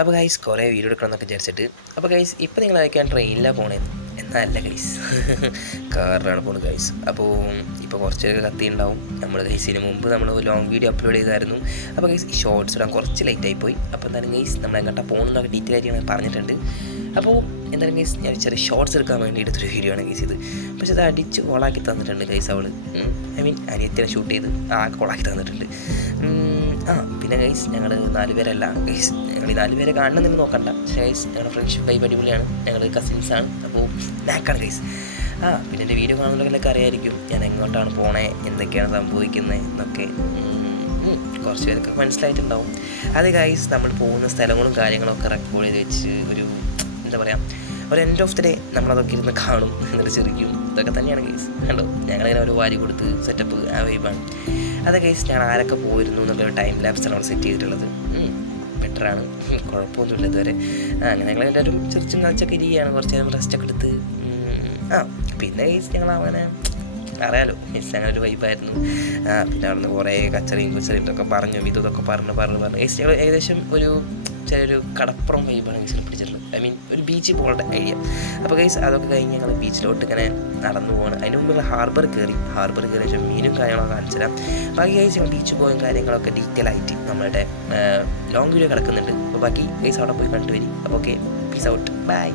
അപ്പോൾ ഗൈസ് കുറേ വീഡിയോ എടുക്കണമെന്നൊക്കെ വിചാരിച്ചിട്ട് അപ്പോൾ ഗൈസ് ഇപ്പോൾ നിങ്ങൾ അയക്കാൻ ട്രെയിനിലാണ് പോണേന്ന് എന്നല്ല ഗൈസ് കാറിലാണ് പോകുന്നത് ഗൈസ്. അപ്പോൾ ഇപ്പോൾ കുറച്ചൊക്കെ കത്തിയുണ്ടാവും. നമ്മൾ ഗൈസിന് മുമ്പ് നമ്മൾ ലോങ് വീഡിയോ അപ്ലോഡ് ചെയ്തായിരുന്നു. അപ്പോൾ ഗൈസ് ഈ ഷോർട്സ് ഇടാൻ കുറച്ച് ലേറ്റായി പോയി. അപ്പോൾ എന്തായാലും ഗൈസ് നമ്മൾ എങ്ങോട്ടാണ് പോകുന്നതൊക്കെ ഡീറ്റെയിൽ ആയിട്ട് ഞാൻ പറഞ്ഞിട്ടുണ്ട്. അപ്പോൾ എന്തായാലും ഗൈസ് ഞാൻ ചെറിയ ഷോർട്സ് എടുക്കാൻ വേണ്ടി എടുത്തൊരു വീഡിയോ ആണ് ഗൈസ് ഇത്. പക്ഷേ അത് അടിച്ച് കോളാക്കി തന്നിട്ടുണ്ട് ഗൈസ് അവൾ. അനിയത്തിനെ ഷൂട്ട് ചെയ്ത് കോളാക്കി തന്നിട്ടുണ്ട്. പിന്നെ ഗൈസ് ഞങ്ങൾ 4 പേരല്ല ഗൈസ്, ഞങ്ങൾ ഈ 4 പേരെ കാണണമെന്ന് നോക്കണ്ട. പക്ഷേ ഗൈസ് ഞങ്ങളുടെ ഫ്രണ്ട്ഷിപ്പ് വൈബ് അടിപൊളിയാണ്. ഞങ്ങൾ കസിൻസാണ്. അപ്പോൾ നാക്കാണ് ഗൈസ്. പിന്നെ എൻ്റെ വീഡിയോ കാണുന്നവരൊക്കെ അറിയായിരിക്കും ഞാൻ എങ്ങോട്ടാണ് പോണേ, എന്തൊക്കെയാണ് സംഭവിക്കുന്നത് എന്നൊക്കെ കുറച്ച് പേർക്ക് മനസ്സിലായിട്ടുണ്ടാവും. അത് ഗൈസ് നമ്മൾ പോകുന്ന സ്ഥലങ്ങളും കാര്യങ്ങളൊക്കെ റെക്കോർഡ് ചെയ്ത് വെച്ച് ഒരു എന്താ പറയുക, ഒരു എൻഡ് ഓഫ് ദി ഡേ നമ്മളതൊക്കെ ഇരുന്ന് കാണും, എന്നിട്ട് ചെറിയും. ഇതൊക്കെ തന്നെയാണ് ഗൈസ്. കണ്ടോ ഞങ്ങളിങ്ങനെ ഒരു വാരി കൊടുത്ത് സെറ്റപ്പ് വൈബാണ്. അത് ഗൈസ് ഞാൻ ആരൊക്കെ പോയിരുന്നു എന്നുള്ള ഒരു ടൈം ലാപ്സാണ് അവിടെ സെറ്റ് ചെയ്തിട്ടുള്ളത്. ബെറ്ററാണ്, കുഴപ്പമൊന്നുമില്ല ഇതുവരെ. അങ്ങനെ ഞങ്ങളെല്ലാവരും ചെറിച്ചും കളിച്ചൊക്കെ ഇരിക്കുകയാണ്. കുറച്ച് നേരം റെസ്റ്റൊക്കെ എടുത്ത് പിന്നെ ഗൈസ് ഞങ്ങൾ അങ്ങനെ അറിയാലോ ഗൈസ് അങ്ങനെ ഒരു വൈബായിരുന്നു. പിന്നെ അവിടെ നിന്ന് കുറേ കച്ചറിയും ഇതൊക്കെ പറഞ്ഞു, ഇതൊക്കെ പറഞ്ഞു ഗൈസ് ഞങ്ങൾ ഏകദേശം ഒരു ചെറിയൊരു കടപ്പുറം വൈബാണ് ഗൈസിൽ പിടിച്ചിട്ടുള്ളത്. ഒരു ബീച്ച് പോകേണ്ട ഐഡിയ. അപ്പോൾ ഗൈസ് അതൊക്കെ കഴിഞ്ഞ് ഞങ്ങൾ ബീച്ചിലോട്ട് ഇങ്ങനെ നടന്നു പോകണം. അതിന് മുമ്പ് ഹാർബർ കയറി ശേഷം മീനും കാര്യങ്ങളൊക്കെ കാണിച്ചു തരാം. ബാക്കി ഗൈസ് ഞങ്ങൾ ബീച്ച് പോയും കാര്യങ്ങളൊക്കെ ഡീറ്റെയിൽ ആയിട്ട് നമ്മളുടെ ലോങ് വീഡിയോ കിടക്കുന്നുണ്ട്. അപ്പോൾ ബാക്കി ഗൈസ് അവിടെ പോയി കണ്ടുവരും. അപ്പോൾ ഓക്കെ, പീസ് ഔട്ട്, ബൈ.